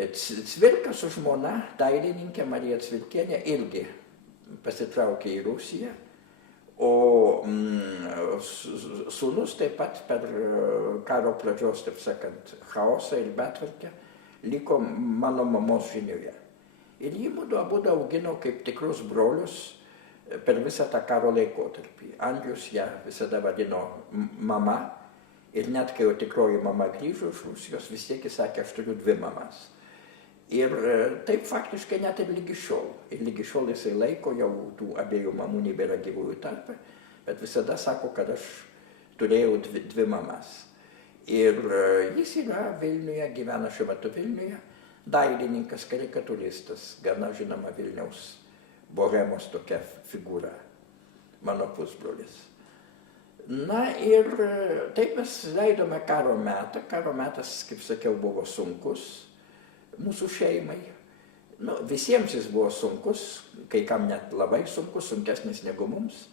Cvirka su žmona, dailininkė Marija Cvirkienė, irgi pasitraukė į Rusiją, o sūnus taip pat per karo pradžios, taip sakant, chaosą ir betvarkę liko mano mamos žinioje. Ir jį abudu augino kaip tikrus brolius per visą tą karo laikotarpį. Andrius ją visada vadino mama ir net kai jau tikroji mama grįžo iš Rusijos, vis tiek jis sakė, aš turiu dvi mamas. Ir taip faktiškai net ir lygi šiol. Ir lygi šiol jisai laiko, jau tų abiejų mamų nebėra gyvųjų tarpe, bet visada sako, kad aš turėjau dvi mamas. Ir jis yra Vilniuje, gyvena šiuo metu Vilniuje, dailininkas, karikatūristas, gana žinoma Vilniaus bohemos tokia figūra, mano pusbrolis. Na ir taip mes leidome karo metą. Karo metas, kaip sakiau, buvo sunkus mūsų šeimai. Visiems jis buvo sunkus, kai kam net labai sunkus, sunkesnis negu mums,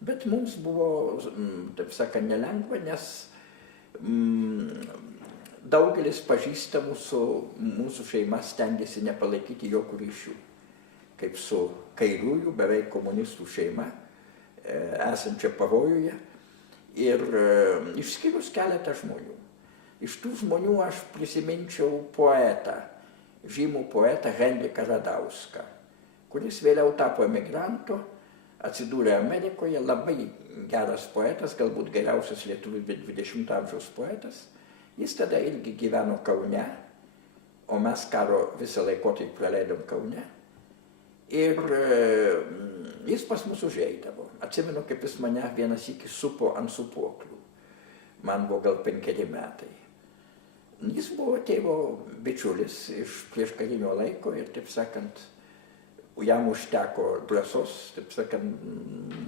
bet mums buvo, taip sakant, nelengva, nes daugelis pažįstamų su mūsų šeima stengiasi nepalaikyti jokių ryšių, kaip su kairiųjų, beveik komunistų šeima, esančia pavojuje, ir išskyrus keletą žmonių. Iš tų žmonių aš prisiminčiau poetą, žymų poetą Henriką Radauską, kuris vėliau tapo emigrantu, atsidūrė Amerikoje, labai geras poetas, galbūt geriausias lietuvių 20 amžiaus poetas. Jis tada irgi gyveno Kaune, o mes karo visą laikotarpį praleidom Kaune. Ir jis pas mus užeidavo. Atsimenu, kaip jis mane vienas sykį supo ant sūpuoklių. Man buvo gal 5 metai. Jis buvo tėvo bičiulis iš prieškarinio laiko ir, taip sakant, jam užteko drąsos, taip sakant,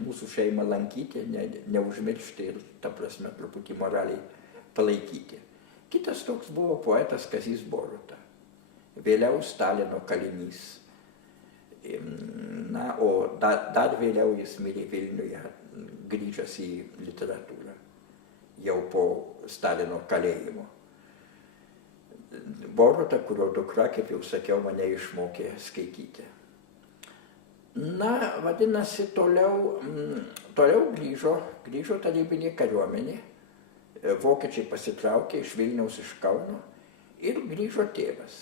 mūsų šeimą lankyti, neužmiršti ir, ta prasme, truputį moraliai palaikyti. Kitas toks buvo poetas Kazys Boruta, vėliau Stalino kalinys. Na, o dar vėliau jis mirė Vilniuje, grįžęs į literatūrą, jau po Stalino kalėjimo. Boruta, kurio dukra, kaip jau sakiau, mane išmokė skaityti. Na, vadinasi, toliau grįžo tarybinė kariuomenė, vokiečiai pasitraukė iš Vilniaus, iš Kauno ir grįžo tėvas.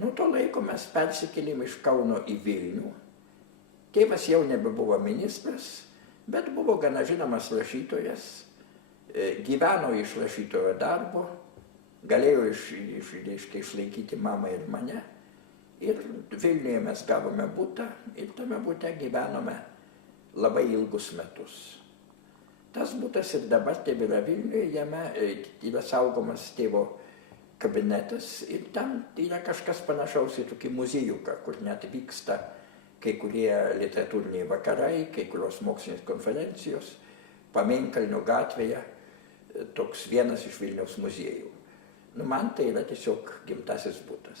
Nuo to laiko mes persikėlėm iš Kauno į Vilnių. Tėvas jau nebebuvo ministras, bet buvo gana žinomas rašytojas, gyveno iš rašytojo darbo, galėjo išlaikyti mamą ir mane. Ir Vilniuje mes gavome butą ir tame bute gyvenome labai ilgus metus. Tas butas ir dabar tebėra Vilniuje, jame yra saugomas tėvo kabinetas ir ten yra kažkas panašaus į tokį muziejuką, kur net vyksta kai kurie literatūriniai vakarai, kai kurios mokslinės konferencijos, Pamėnkalnio gatvėje, toks vienas iš Vilniaus muziejų. Man tai yra tiesiog gimtasis butas.